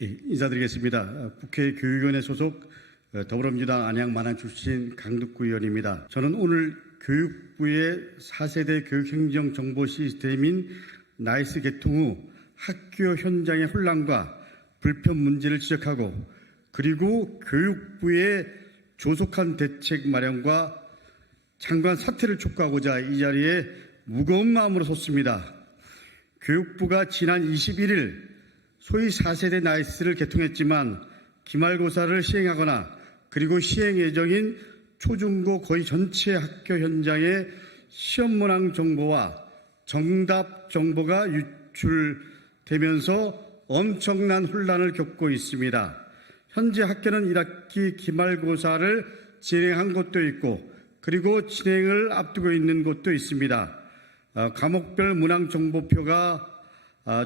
인사드리겠습니다. 국회 교육위원회 소속 더불어민주당 안양 마산 출신 강덕구 의원입니다. 저는 오늘 교육부의 4세대 교육행정 정보 시스템인 나이스 개통 후 학교 현장의 혼란과 불편 문제를 지적하고 그리고 교육부의 조속한 대책 마련과 장관 사퇴를 촉구하고자 이 자리에 무거운 마음으로 섰습니다. 교육부가 지난 21일 소위 4세대 나이스를 개통했지만 기말고사를 시행하거나 그리고 시행 예정인 초중고 거의 전체 학교 현장의 시험 문항 정보와 정답 정보가 유출되면서 엄청난 혼란을 겪고 있습니다. 현재 학교는 1학기 기말고사를 진행한 곳도 있고 그리고 진행을 앞두고 있는 곳도 있습니다. 과목별 문항 정보표가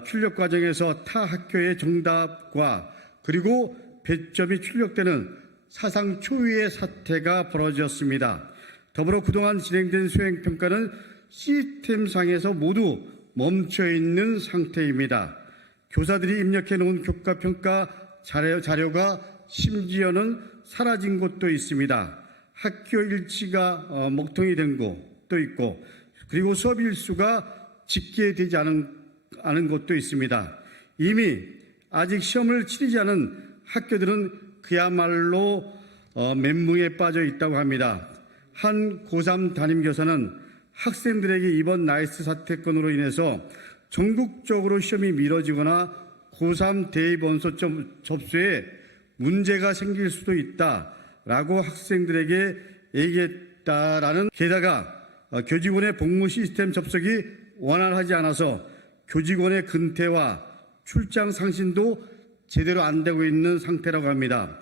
출력 과정에서 타 학교의 정답과 그리고 배점이 출력되는 사상 초유의 사태가 벌어졌습니다. 더불어 그동안 진행된 수행평가는 시스템상에서 모두 멈춰있는 상태입니다. 교사들이 입력해 놓은 교과평가 자료가 심지어는 사라진 곳도 있습니다. 학교 일치가 먹통이 된 곳도 있고 그리고 수업 일수가 집계되지 않은 곳도 있습니다. 이미 아직 시험을 치르지 않은 학교들은 그야말로 멘붕에 빠져 있다고 합니다. 한 고3 담임교사는 학생들에게 이번 나이스 사태건으로 인해서 전국적으로 시험이 미뤄지거나 고3 대입 원서 접수에 문제가 생길 수도 있다라고 학생들에게 얘기했다라는, 게다가 교직원의 복무 시스템 접속이 원활하지 않아서 교직원의 근태와 출장 상신도 제대로 안 되고 있는 상태라고 합니다.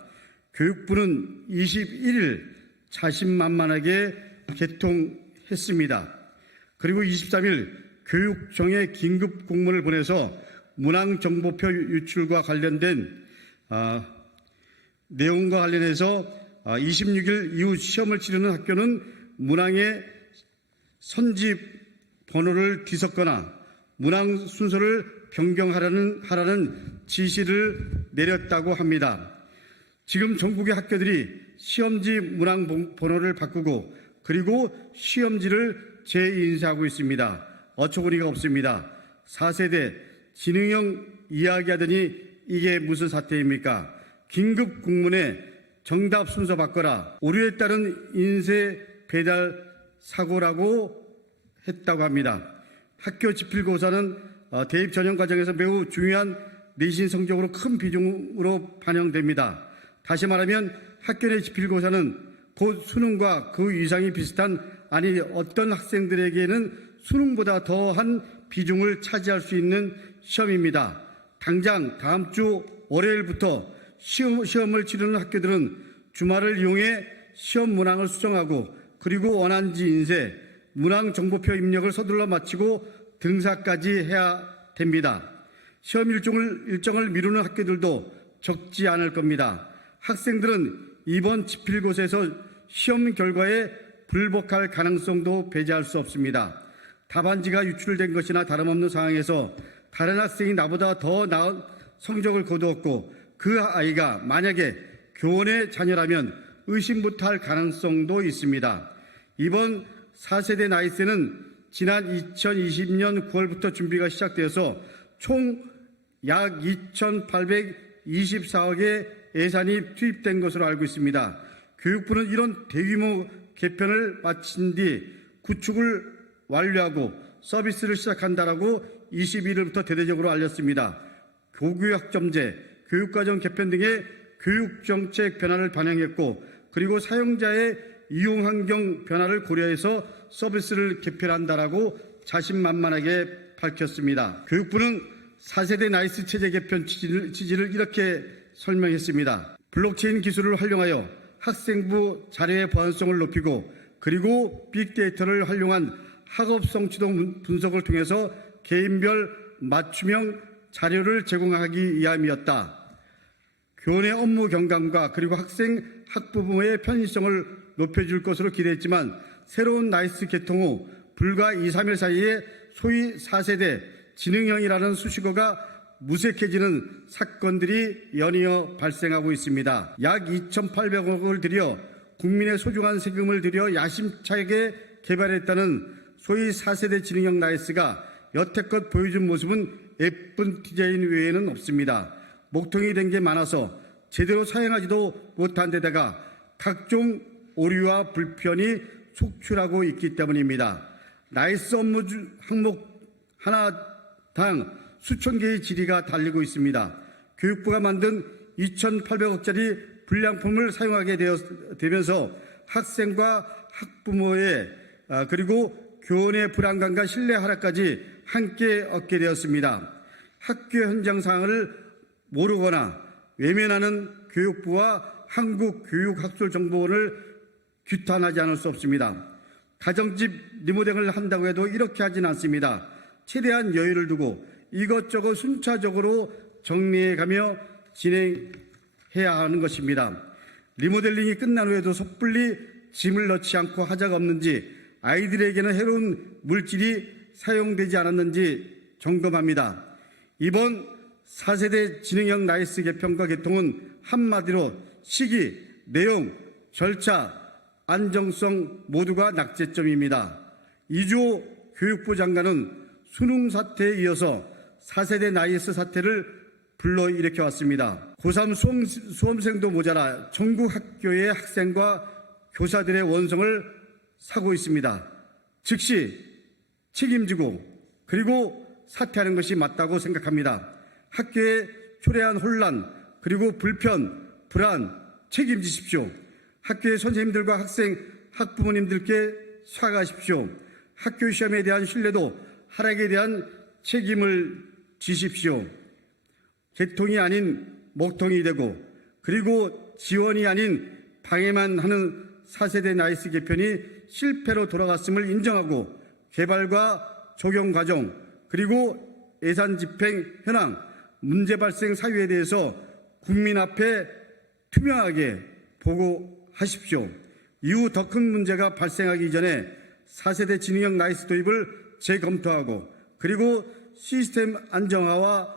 교육부는 21일 자신만만하게 개통했습니다. 그리고 23일 교육청에 긴급 공문을 보내서 문항정보표 유출과 관련된 내용과 관련해서 26일 이후 시험을 치르는 학교는 문항의 선집 번호를 뒤섞거나 문항 순서를 변경하라는 지시를 내렸다고 합니다. 지금 전국의 학교들이 시험지 문항 번호를 바꾸고 그리고 시험지를 재인쇄하고 있습니다. 어처구니가 없습니다. 4세대 지능형 이야기하더니 이게 무슨 사태입니까? 긴급 공문에 정답 순서 바꿔라, 오류에 따른 인쇄 배달 사고라고 했다고 합니다. 학교 지필고사는 대입 전형 과정에서 매우 중요한 내신 성적으로 큰 비중으로 반영됩니다. 다시 말하면 학교 내 지필고사는 곧 수능과 그 이상이 비슷한, 아니 어떤 학생들에게는 수능보다 더한 비중을 차지할 수 있는 시험입니다. 당장 다음 주 월요일부터 시험을 치르는 학교들은 주말을 이용해 시험 문항을 수정하고 그리고 원안지 인쇄, 문항 정보표 입력을 서둘러 마치고 등사까지 해야 됩니다. 시험 일정을 미루는 학교들도 적지 않을 겁니다. 학생들은 이번 지필고사에서 시험 결과에 불복할 가능성도 배제할 수 없습니다. 답안지가 유출된 것이나 다름없는 상황에서 다른 학생이 나보다 더 나은 성적을 거두었고 그 아이가 만약에 교원의 자녀라면 의심부터 할 가능성도 있습니다. 이번 4세대 나이스는 지난 2020년 9월부터 준비가 시작되어서 총 약 2,824억의 예산이 투입된 것으로 알고 있습니다. 교육부는 이런 대규모 개편을 마친 뒤 구축을 완료하고 서비스를 시작한다라고 21일부터 대대적으로 알렸습니다. 교구학점제, 교육과정 개편 등의 교육정책 변화를 반영했고 그리고 사용자의 이용환경 변화를 고려해서 서비스를 개편한다라고 자신만만하게 밝혔습니다. 교육부는 4세대 나이스 체제 개편 취지를 이렇게 설명했습니다. 블록체인 기술을 활용하여 학생부 자료의 보안성을 높이고 그리고 빅데이터를 활용한 학업 성취도 분석을 통해서 개인별 맞춤형 자료를 제공하기 위함이었다. 교원의 업무 경감과 그리고 학생 학부모의 편의성을 높여줄 것으로 기대했지만 새로운 나이스 개통 후 불과 2, 3일 사이에 소위 4세대 지능형이라는 수식어가 무색해지는 사건들이 연이어 발생하고 있습니다. 약 2,800억을 들여 국민의 소중한 세금을 들여 야심차게 개발했다는 소위 4세대 지능형 나이스가 여태껏 보여준 모습은 예쁜 디자인 외에는 없습니다. 목통이 된 게 많아서 제대로 사용하지도 못한 데다가 각종 오류와 불편이 속출하고 있기 때문입니다. 나이스 업무 항목 하나당 수천 개의 질의가 달리고 있습니다. 교육부가 만든 2,800억짜리 불량품을 사용하게 되면서 학생과 학부모의 그리고 교원의 불안감과 신뢰 하락까지 함께 얻게 되었습니다. 학교 현장 상황을 모르거나 외면하는 교육부와 한국교육학술정보원을 규탄하지 않을 수 없습니다. 가정집 리모델링을 한다고 해도 이렇게 하진 않습니다. 최대한 여유를 두고 이것저것 순차적으로 정리해가며 진행해야 하는 것입니다. 리모델링이 끝난 후에도 섣불리 짐을 넣지 않고 하자가 없는지, 아이들에게는 해로운 물질이 사용되지 않았는지 점검합니다. 이번 4세대 지능형 나이스 개편과 개통은 한마디로 시기, 내용, 절차, 안정성 모두가 낙제점입니다. 이주호 교육부 장관은 수능 사태에 이어서 4세대 나이스 사태를 불러일으켜왔습니다. 고3 수험생도 모자라 전국 학교의 학생과 교사들의 원성을 사고 있습니다. 즉시 책임지고 그리고 사퇴하는 것이 맞다고 생각합니다. 학교에 초래한 혼란 그리고 불편, 불안 책임지십시오. 학교의 선생님들과 학생, 학부모님들께 사과하십시오. 학교 시험에 대한 신뢰도 하락에 대한 책임을 지십시오. 개통이 아닌 목통이 되고 그리고 지원이 아닌 방해만 하는 4세대 나이스 개편이 실패로 돌아갔음을 인정하고 개발과 적용 과정 그리고 예산 집행 현황, 문제 발생 사유에 대해서 국민 앞에 투명하게 보고하십시오. 이후 더 큰 문제가 발생하기 전에 4세대 지능형 나이스 도입을 재검토하고 그리고 시스템 안정화와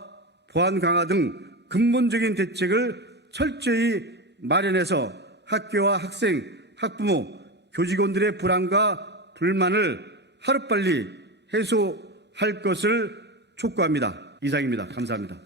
보안 강화 등 근본적인 대책을 철저히 마련해서 학교와 학생, 학부모, 교직원들의 불안과 불만을 하루빨리 해소할 것을 촉구합니다. 이상입니다. 감사합니다.